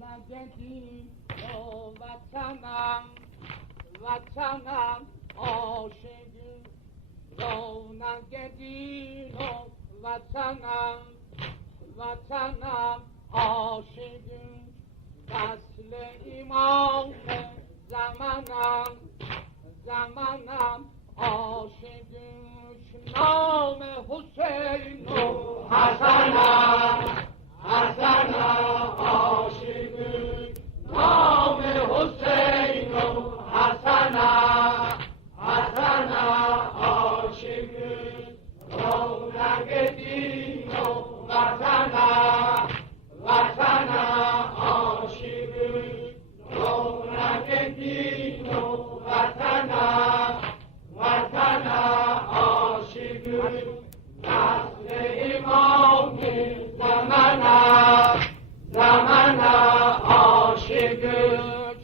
رونقی و وطنم عاشقی رونقی و وطنم عاشقی وصل امام زمانم عاشقی نام حسین و حسنم عاشقی نام حسین و حسنم عاشقی رونق دین و وطنم عاشقی رونق دین و وطنم عاشقی نسل امام زمانم عاشقی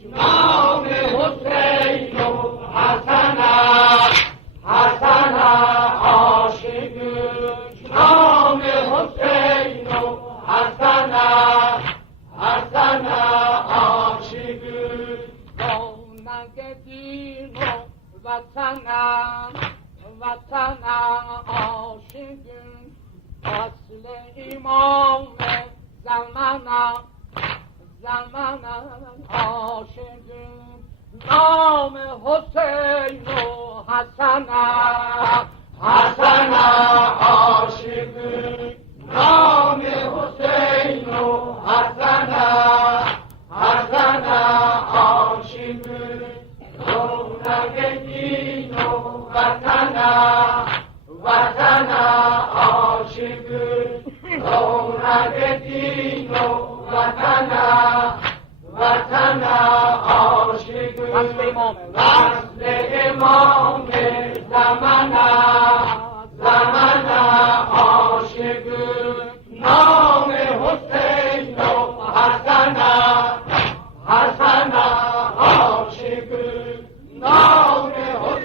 نام حسین و حسنم عاشقی نام حسین و حسنم عاشقی رونق دین و وطنم عاشقی اصل امام زمانم عاشقی نام حسین و حسنم عاشقی نام حسین و حسنم عاشقی رونق دین و وطنم عاشقی رونق دین و وطنم عاشقی وصل امام زمانم عاشقی نام حسین و حسنم عاشقی نام حسین و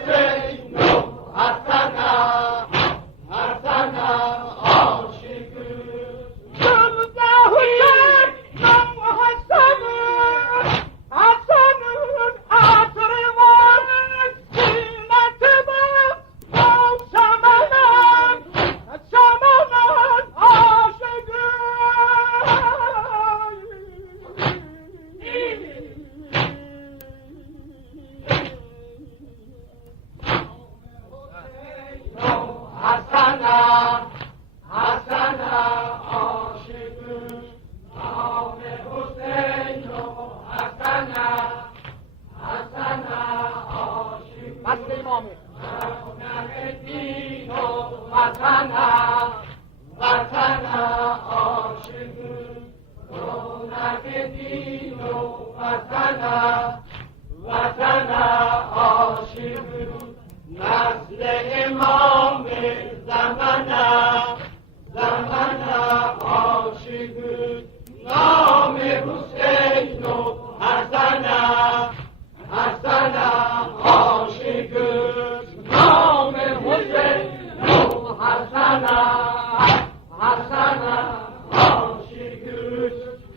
حسنم عاشقی نسل امام زمانم عاشقی نام حسین و حسنم عاشقی نام حسین و حسنم عاشقی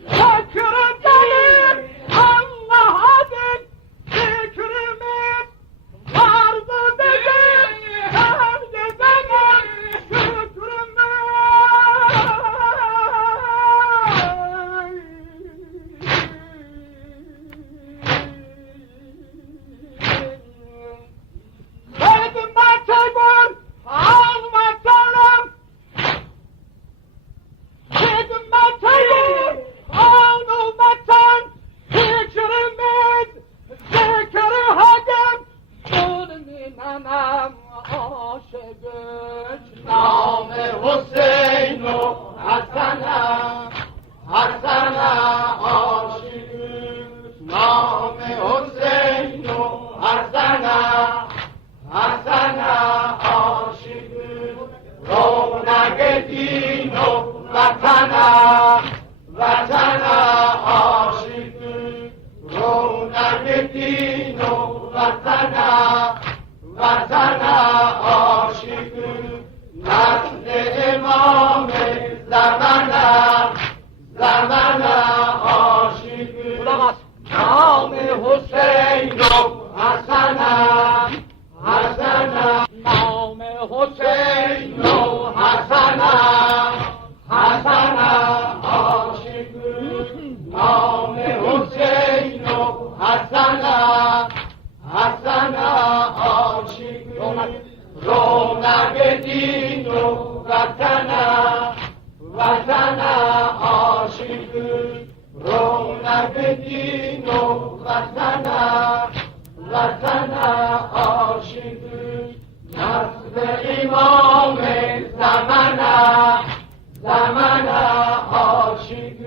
فکر دلم الله عدل فکرمت فرض بگم هم دزنم نام حسین و حسنم عاشقی نام حسین و حسنم عاشقی رونق دین و وطنم عاشقی رونق دین و وطنم عاشقی نسل امام زمانم عاشقی رونق دین و وطن عاشق نسل امام زمان عاشق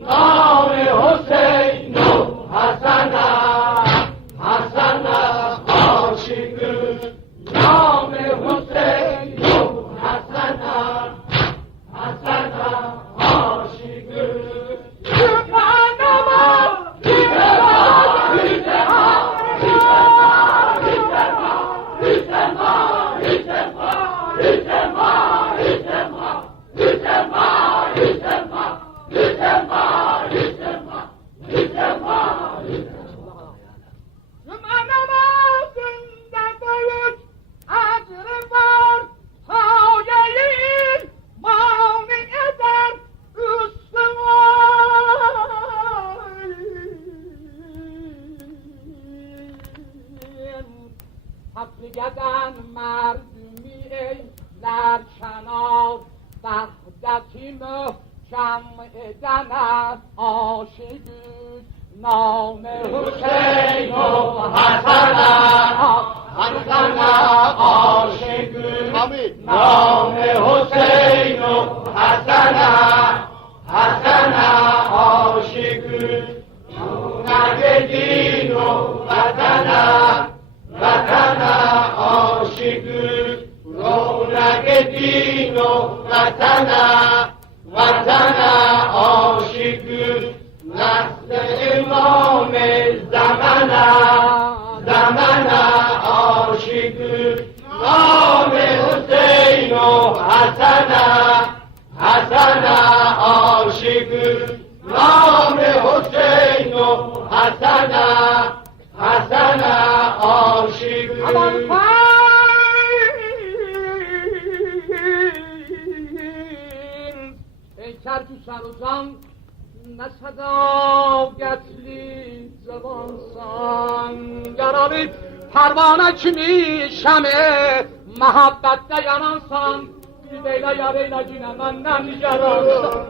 نام حسین و حسن عاشق نام حسین و حسن عاشق گدن مردمی ای لرکنار وحدتی محکم ادنت عاشق نام حسین و حسن عاشق نام حسین و حسن عاشق رونق دین و وطن عاشق رونق دین و وطن عاشق نسل امام زمان عاشق نام حسین و حسن عاشق نام حسین و حسن عاشق ای کرد سر و جان نه صداقتلی زبان سان گراری پروانه کمی شمه محبت دیانان سان بیلا یا بیلا جینه من نمیگران سان